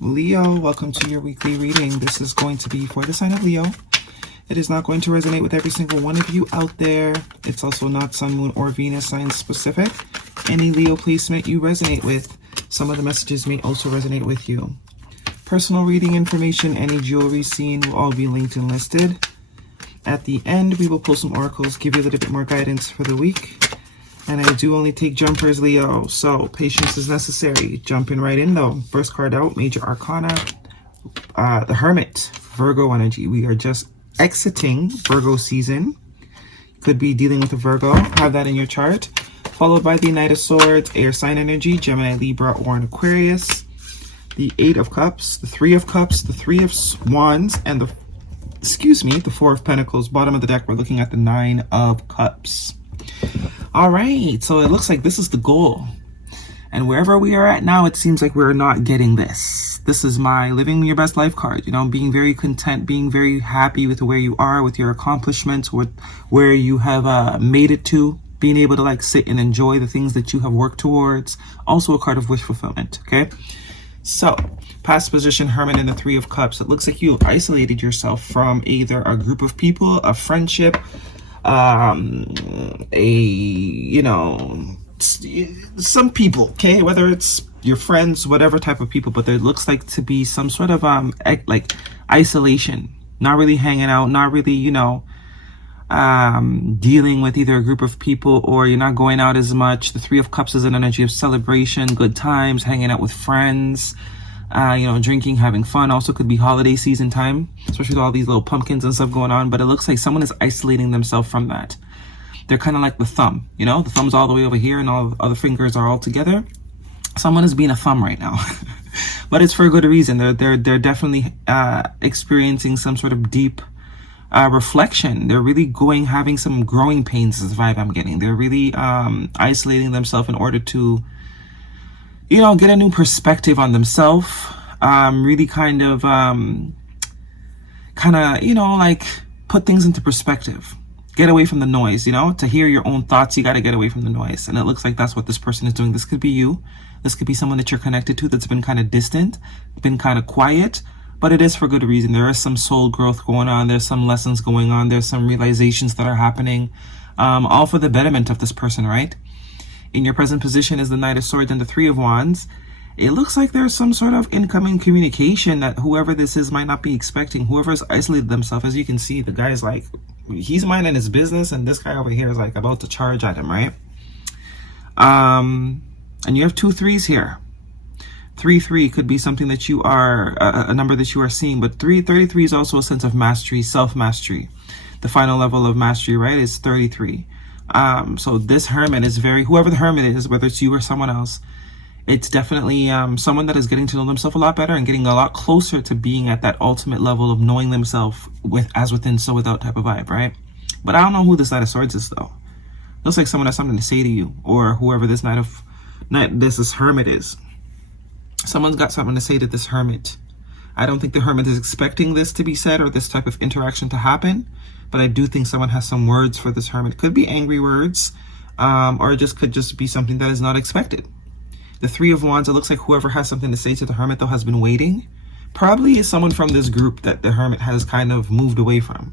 Leo, welcome to your weekly reading. This is going to be for the sign of Leo. It is not going to resonate with every single one of you out there. It's also not Sun, Moon, or Venus sign specific. Any Leo placement you resonate with, some of the messages may also resonate with you. Personal reading information, any jewelry seen will all be linked and listed. At the end, we will pull some oracles, give you a little bit more guidance for the week. And I do only take jumpers, Leo, so patience is necessary. Jumping right in, though. First card out, Major Arcana, the Hermit, Virgo energy. We are just exiting Virgo season. Could be dealing with a Virgo. Have that in your chart. Followed by the Knight of Swords, air sign energy, Gemini, Libra, or an Aquarius. The Eight of Cups, the Three of Cups, the Three of Wands, and the Four of Pentacles. Bottom of the deck, we're looking at the Nine of Cups. All right, so it looks like this is the goal. And wherever we are at now, it seems like we're not getting this. This is my living your best life card, you know, being very content, being very happy with where you are, with your accomplishments, with where you have made it to, being able to like sit and enjoy the things that you have worked towards. Also a card of wish fulfillment, okay? So, past position, Hermit, and the Three of Cups. It looks like you isolated yourself from either a group of people, a friendship, some people, okay, whether it's your friends, whatever type of people, but there looks like to be some sort of like isolation, not really hanging out, not really, dealing with either a group of people, or you're not going out as much. The Three of Cups is an energy of celebration, good times, hanging out with friends, drinking, having fun. Also could be holiday season time, especially with all these little pumpkins and stuff going on. But it looks like someone is isolating themselves from that. They're kind of like the thumb, the thumb's all the way over here and all the other fingers are all together. Someone is being a thumb right now, but it's for a good reason. They're definitely experiencing some sort of deep reflection. They're really having some growing pains is the vibe I'm getting. They're really isolating themselves in order to get a new perspective on themselves, really like put things into perspective, get away from the noise, to hear your own thoughts. You got to get away from the noise. And it looks like that's what this person is doing. This could be you. This could be someone that you're connected to that's been kind of distant, been kind of quiet, but it is for good reason. There is some soul growth going on. There's some lessons going on. There's some realizations that are happening, all for the betterment of this person, right? In your present position is the Knight of Swords and the Three of Wands. It looks like there's some sort of incoming communication that whoever this is might not be expecting. Whoever's isolated themselves, as you can see, the guy's like, he's minding his business, and this guy over here is like about to charge at him, right? And you have 2 3s here. 3 could be something that you are, a number that you are seeing, but 33 is also a sense of mastery, self-mastery. The final level of mastery, right, is 33. So this Hermit is whoever the Hermit is, whether it's you or someone else, it's definitely someone that is getting to know themselves a lot better and getting a lot closer to being at that ultimate level of knowing themselves as within, so without type of vibe, right? But I don't know who this Knight of Swords is, though. Looks like someone has something to say to you, or whoever this this Hermit is. Someone's got something to say to this Hermit. I don't think the Hermit is expecting this to be said or this type of interaction to happen, but I do think someone has some words for this Hermit. Could be angry words, or it could just be something that is not expected. The Three of Wands, it looks like whoever has something to say to the Hermit, though, has been waiting. Probably is someone from this group that the Hermit has kind of moved away from.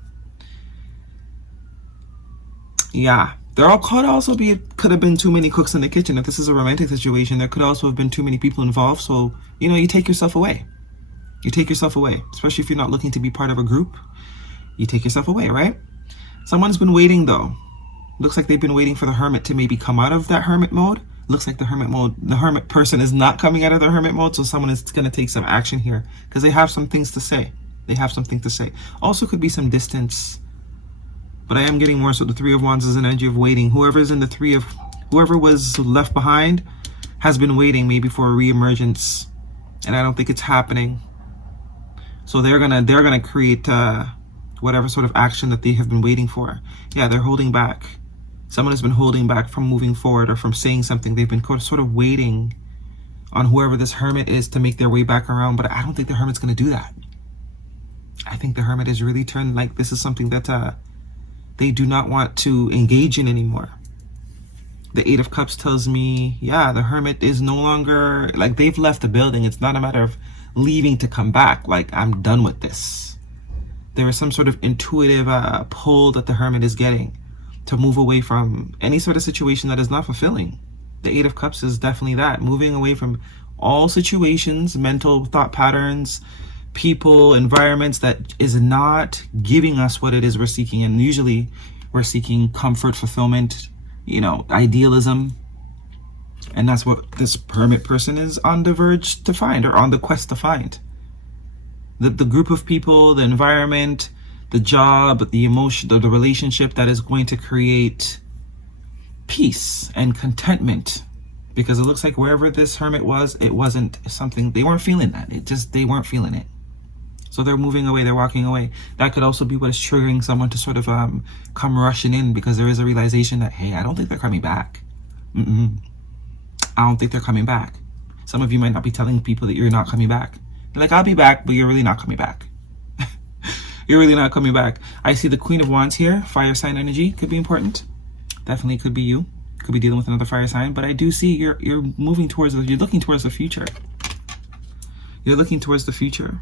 Yeah. There could have been too many cooks in the kitchen. If this is a romantic situation, there could also have been too many people involved. So, you take yourself away. You take yourself away, especially if you're not looking to be part of a group. You take yourself away, right? Someone's been waiting, though. Looks like they've been waiting for the Hermit to maybe come out of that Hermit mode. Looks like the Hermit person is not coming out of the Hermit mode, so someone is going to take some action here because they have some things to say. They have something to say. Also could be some distance, but I am getting more so the Three of Wands is an energy of waiting. Whoever was left behind has been waiting maybe for a re-emergence, and I don't think it's happening. So they're gonna create whatever sort of action that they have been waiting for. Yeah, they're holding back. Someone has been holding back from moving forward or from saying something. They've been sort of waiting on whoever this Hermit is to make their way back around, but I don't think the Hermit's going to do that. I think the Hermit is really turned like this is something that they do not want to engage in anymore. The Eight of Cups tells me, yeah, the Hermit is no longer, like, they've left the building. It's not a matter of leaving to come back. Like, I'm done with this. There is some sort of intuitive pull that the Hermit is getting to move away from any sort of situation that is not fulfilling. The Eight of Cups is definitely that, moving away from all situations, mental thought patterns, people, environments that is not giving us what it is we're seeking. And usually we're seeking comfort, fulfillment, you know, idealism. And that's what this Hermit person is on the verge to find, or on the quest to find. The group of people, the environment, the job, the emotion, the relationship that is going to create peace and contentment. Because it looks like wherever this Hermit was, it wasn't something, they weren't feeling that. They weren't feeling it. So they're moving away, they're walking away. That could also be what is triggering someone to sort of come rushing in, because there is a realization that, hey, I don't think they're coming back. I don't think they're coming back. Some of you might not be telling people that you're not coming back. You're like, I'll be back, but you're really not coming back. You're really not coming back. I see the Queen of Wands here. Fire sign energy could be important. Definitely could be you. Could be dealing with another fire sign. But I do see you're moving towards, you're looking towards the future. You're looking towards the future.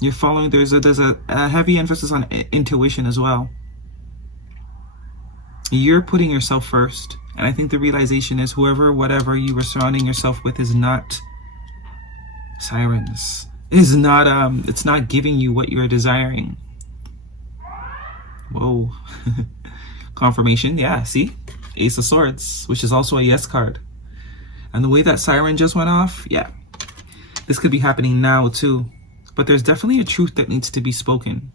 You're following, there's a heavy emphasis on intuition as well. You're putting yourself first. And I think the realization is whoever, whatever you were surrounding yourself with is not sirens. Is not, it's not giving you what you're desiring. Whoa. Confirmation, yeah, see? Ace of Swords, which is also a yes card. And the way that siren just went off, yeah. This could be happening now too. But there's definitely a truth that needs to be spoken.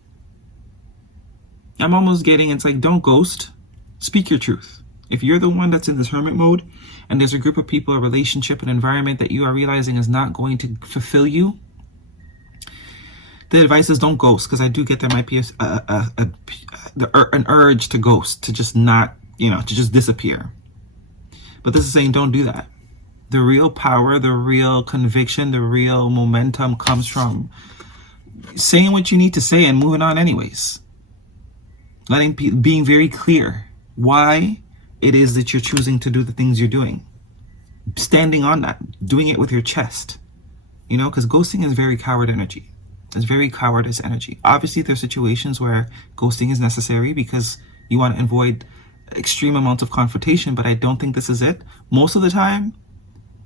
I'm almost getting, it's like, don't ghost. Speak your truth. If you're the one that's in this hermit mode, and there's a group of people, a relationship, an environment that you are realizing is not going to fulfill you, the advice is don't ghost, because I do get there might be an urge to ghost, to just not, you know, to just disappear. But this is saying don't do that. The real power, the real conviction, the real momentum comes from saying what you need to say and moving on anyways. Being very clear why it is that you're choosing to do the things you're doing. Standing on that, doing it with your chest. You know, because ghosting is very coward energy. It's very cowardice energy. Obviously, there's situations where ghosting is necessary because you want to avoid extreme amounts of confrontation, but I don't think this is it. Most of the time,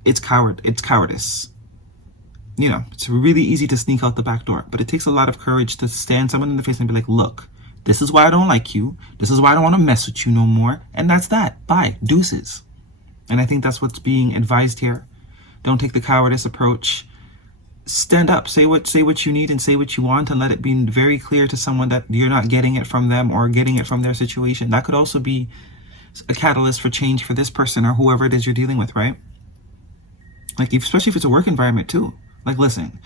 it's cowardice. You know, it's really easy to sneak out the back door, but it takes a lot of courage to stand someone in the face and be like, look, this is why I don't like you. This is why I don't want to mess with you no more. And that's that. Bye. Deuces. And I think that's what's being advised here. Don't take the cowardice approach. Stand up, say what you need and say what you want, and let it be very clear to someone that you're not getting it from them or getting it from their situation. That could also be a catalyst for change for this person or whoever it is you're dealing with, right? Like, especially if it's a work environment too. Like, listen,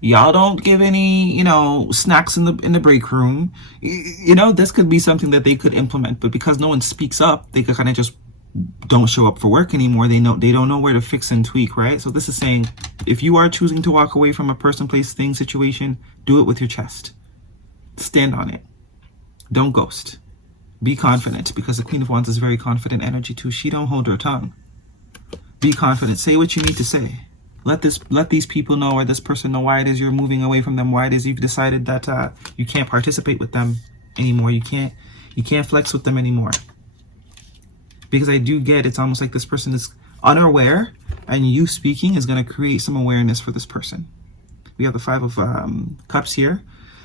y'all don't give any, you know, snacks in the break room. You know, this could be something that they could implement, but because no one speaks up, they could kind of just don't show up for work anymore. They don't know where to fix and tweak, right? So this is saying, if you are choosing to walk away from a person, place, thing, situation, do it with your chest. Stand on it. Don't ghost. Be confident, because the Queen of Wands is very confident energy too. She don't hold her tongue. Be confident. Say what you need to say. Let these people know, or this person know, why it is you're moving away from them, why it is you've decided that you can't participate with them anymore. You can't flex with them anymore. Because I do get, it's almost like this person is unaware, and you speaking is going to create some awareness for this person. We have the Five of Cups here,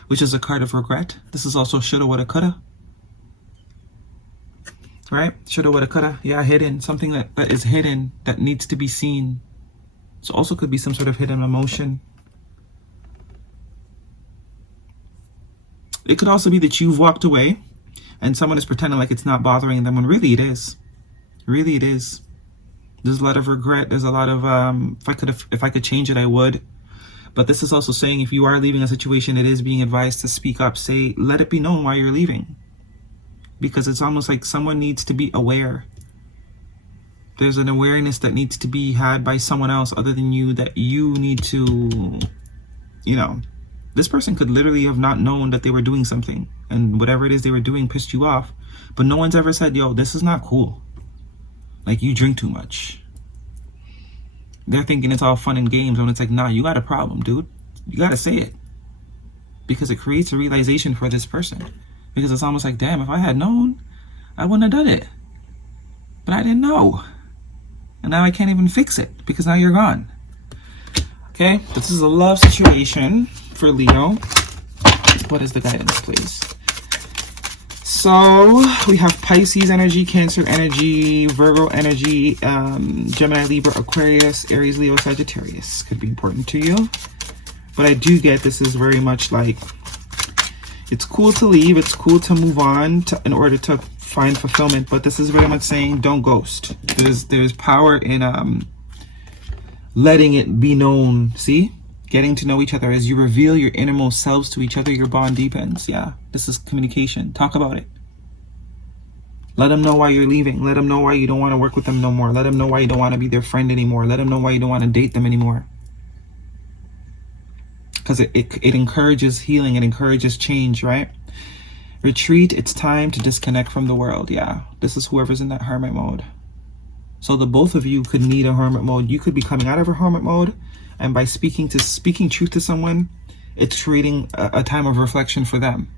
which is a card of regret. This is also shoulda, woulda, coulda. Right? Shoulda, woulda, coulda. Yeah, hidden. Something that is hidden, that needs to be seen. So also could be some sort of hidden emotion. It could also be that you've walked away and someone is pretending like it's not bothering them when really it is. Really it is. There's a lot of regret. There's a lot of if I could change it, I would. But this is also saying, if you are leaving a situation, it is being advised to speak up. Say, let it be known why you're leaving. Because it's almost like someone needs to be aware. There's an awareness that needs to be had by someone else other than you, that you need to, you know, this person could literally have not known that they were doing something, and whatever it is they were doing pissed you off, but no one's ever said, yo, this is not cool. Like, you drink too much. They're thinking it's all fun and games when it's like, nah, you got a problem, dude. You got to say it. Because it creates a realization for this person. Because it's almost like, damn, if I had known, I wouldn't have done it. But I didn't know. And now I can't even fix it because now you're gone. Okay, this is a love situation for Leo. What is the guidance, please? So we have Pisces energy, Cancer energy, Virgo energy, Gemini, Libra, Aquarius, Aries, Leo, Sagittarius. Could be important to you. But I do get this is very much like, it's cool to leave, it's cool to move on in order to find fulfillment, but this is very much saying don't ghost. There's power in letting it be known. See, getting to know each other as you reveal your innermost selves to each other, your bond deepens. Yeah, this is communication. Talk about it. Let them know why you're leaving. Let them know why you don't want to work with them no more. Let them know why you don't want to be their friend anymore. Let them know why you don't want to date them anymore. Because it encourages healing, it encourages change, right? Retreat, it's time to disconnect from the world. Yeah, this is whoever's in that hermit mode. So the both of you could need a hermit mode. You could be coming out of a hermit mode, and by speaking truth to someone, it's creating a time of reflection for them.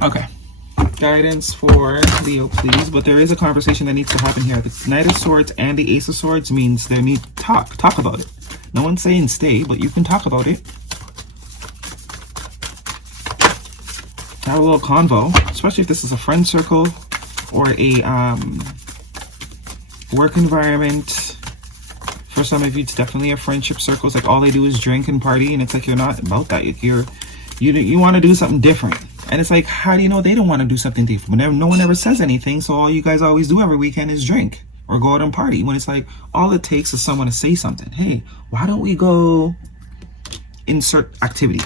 Okay. Guidance for Leo, please. But there is a conversation that needs to happen here. The Knight of Swords and the Ace of Swords means there need talk about it. No one's saying stay, but you can talk about it. Have a little convo, especially if this is a friend circle or a work environment. For some of you, it's definitely a friendship circle. It's like all they do is drink and party, and it's like you're not about that. You want to do something different. And it's like, how do you know they don't want to do something different? Whenever no one ever says anything, so all you guys always do every weekend is drink or go out and party. When it's like, all it takes is someone to say something. Hey, why don't we go insert activity?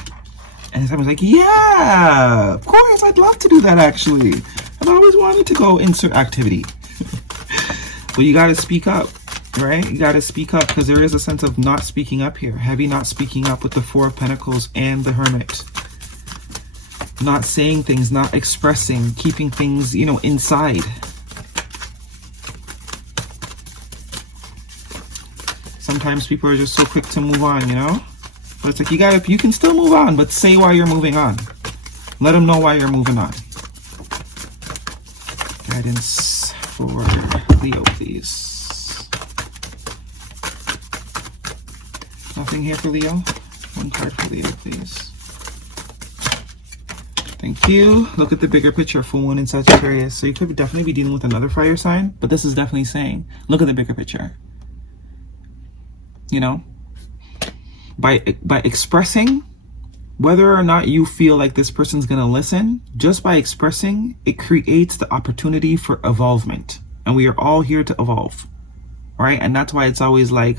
And someone's like, yeah, of course, I'd love to do that actually. I've always wanted to go insert activity. But you got to speak up, right? You got to speak up because there is a sense of not speaking up here. Heavy not speaking up with the Four of Pentacles and the Hermit. Not saying things, not expressing, keeping things, you know, inside. Sometimes people are just so quick to move on, you know? But it's like you can still move on, but say why you're moving on. Let them know why you're moving on. Guidance for Leo, please. Nothing here for Leo? One card for Leo, please. Thank you. Look at the bigger picture, full moon in Sagittarius. So you could definitely be dealing with another fire sign, but this is definitely saying, look at the bigger picture. You know, by expressing, whether or not you feel like this person's gonna listen, just by expressing, it creates the opportunity for evolvement. And we are all here to evolve, right? And that's why it's always like,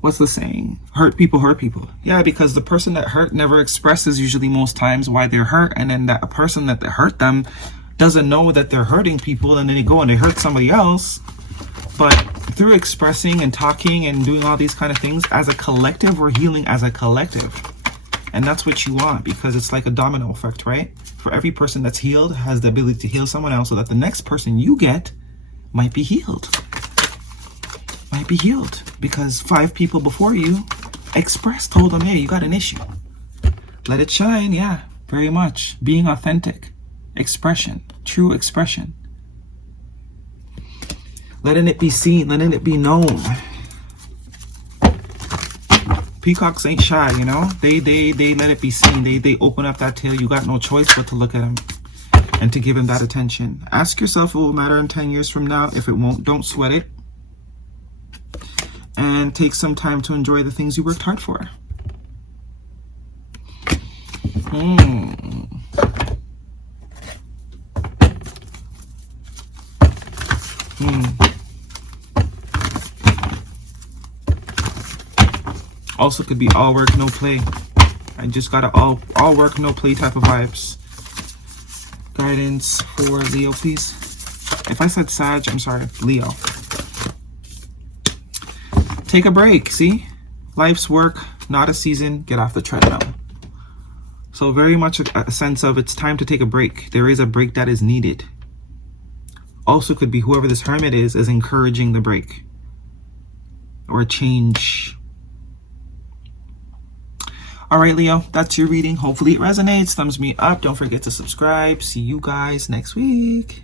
what's the saying? Hurt people hurt people. Yeah, because the person that hurt never expresses usually most times why they're hurt. And then that person that hurt them doesn't know that they're hurting people. And then they go and they hurt somebody else. But through expressing and talking and doing all these kind of things, as a collective, we're healing as a collective. And that's what you want, because it's like a domino effect, right? For every person that's healed has the ability to heal someone else so that the next person you get might be healed. Might be healed because 5 people before you told them, hey, you got an issue. Let it shine. Yeah, very much. Being authentic. Expression. True expression. Letting it be seen. Letting it be known. Peacocks ain't shy, you know. They let it be seen. They open up that tail. You got no choice but to look at them and to give them that attention. Ask yourself if it will matter in 10 years from now. If it won't, don't sweat it. And take some time to enjoy the things you worked hard for. Also could be all work, no play. I just got a all work, no play type of vibes. Guidance for Leo, please. If I said Sag, I'm sorry, Leo. Take a break, see? Life's work, not a season. Get off the treadmill. So very much a sense of it's time to take a break. There is a break that is needed. Also could be whoever this hermit is encouraging the break. or a change. All right, Leo, that's your reading. Hopefully it resonates. Thumbs me up. Don't forget to subscribe. See you guys next week.